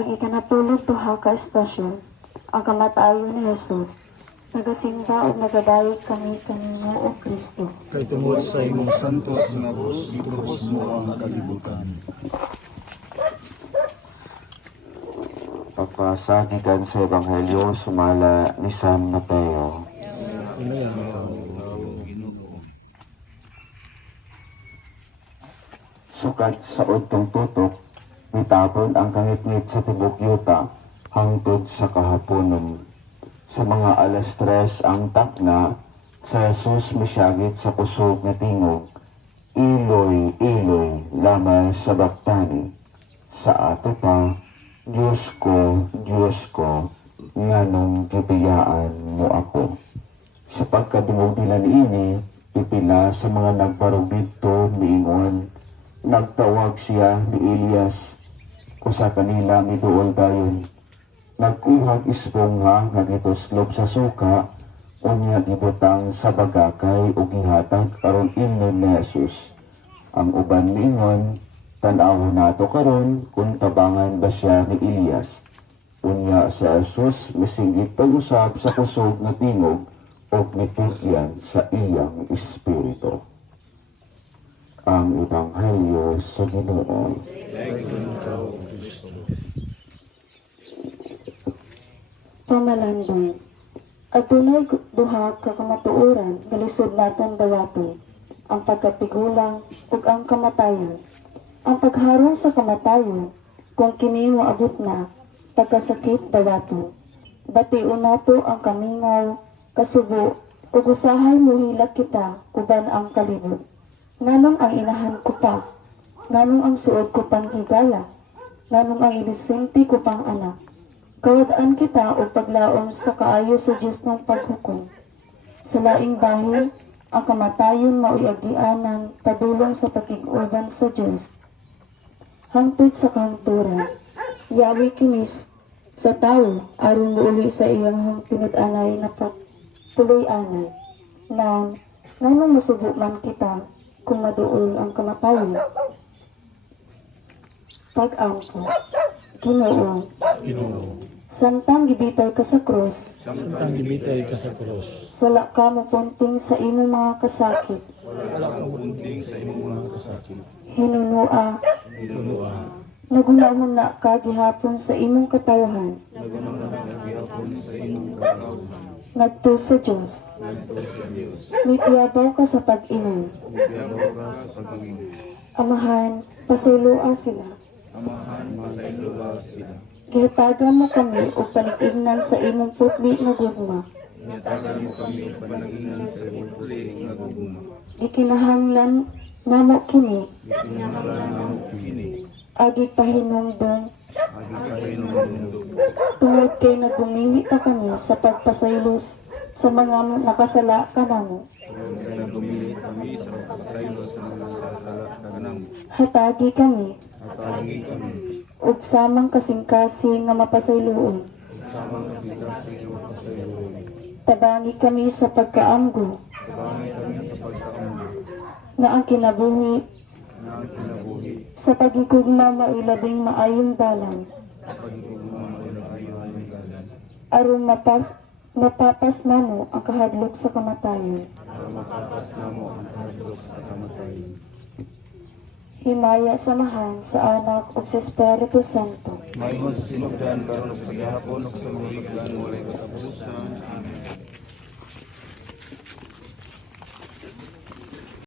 Ang ikanatulog tuha ka estasyon, ang kamatayon ni Jesus, nagasimba o nagadayog kami kanino o Kristo. Kay tungod sa imong santos nga krus, ikrus mo ang kalibutan. Pagpasagikan sa Ebanghelyo, sumala ni San Mateo. Sukat sa udtong tutok, nitapon ang kangitngit sa tibok yuta, hangtod sa kahaponon. Sa mga alas tres ang takna, sa Jesus misyagit sa kusog nga tingog, Iloy, Iloy, lama sa baktani. Sa ato pa, Diyos ko, Diyos ko, nganong gipiyaan mo ako. Sa pagkadungog nila niini, ipila sa mga nagparog dito miingon, nagtawag siya ni Elias, kusa kanila miduol dayon. Nagkuhag isbongha nga gituslop sa suka, unya gibutang sa bagakay o gihatag karon imnon ni. Ang uban miingon, tan-awon nato karon kung tabangan ba siya ni Elias. Unya sa Jesus misinggit pag-usab sa kusog nga tingog o nitugyan sa iyang espiritu. Ang Ebanghelyo sa Ginoo. Pamalandong, at tunay duha ka kamatuoran, galisod naton dawaton, ang pagkapigulang ug ang kamatayon. Ang pagharong sa kamatayon, kung kini mo abot na, pagkasakit dawaton. Bation nato ang kamingaw, kasubo, ug usahay muhilak kita, uban ang kalibog. Nganong ang inahan ko pa, nganong ang suod ko pang higala, nganong ang inosente ko pang anak. Kawadaan kita o paglaom sa kaayo sa Diyos ng paghukom. Sa laing bahin, ang kamatayon mauyagian ng padulong sa pakiguban sa Diyos. Hangtod sa kahangturan, yawi kinis sa tao aron muuli sa iyang hang pinut-anay na tuloy-anay. Nang nganong masubo man kita kung maduol ang kamatayon. Pag-ampo, Ginoo, Ginoo. Samtang gibitay ka sa krus, Samtang gibitay ka sa krus, wala ka mapunting sa imong mga kasakit. wala kang bunting sa imong mga kasakit. Hinunua, Ginoo, nagunahon na ka gihapon sa imong katawhan. Nagto sa Diyos. Mitiyabaw ka sa pag-inom. Amahan, pasilua sila. Gihatagan mo kami o panikignan sa imong putli nga gugma. Ikinahanglan namo kini. Agi pahinumdong tungod kay nagumili ka kami sa pagpasaylos sa mga nakasala ka namo. Hatagi kami ug samang kasing-kasing nga mapasayloon. Tabangi kami sa pagkaamgo nga ang kinabuhi. Sa pagigugma mailabing maayong dalan aron mapas mapapas namo ang kahadlok sa kamatayon. Himaya samahan sa anak ug sa Espiritu Santo. Maygon sa sinugdan karon sa gihapon ug sa mga pagdaan walay katapusan. Amen.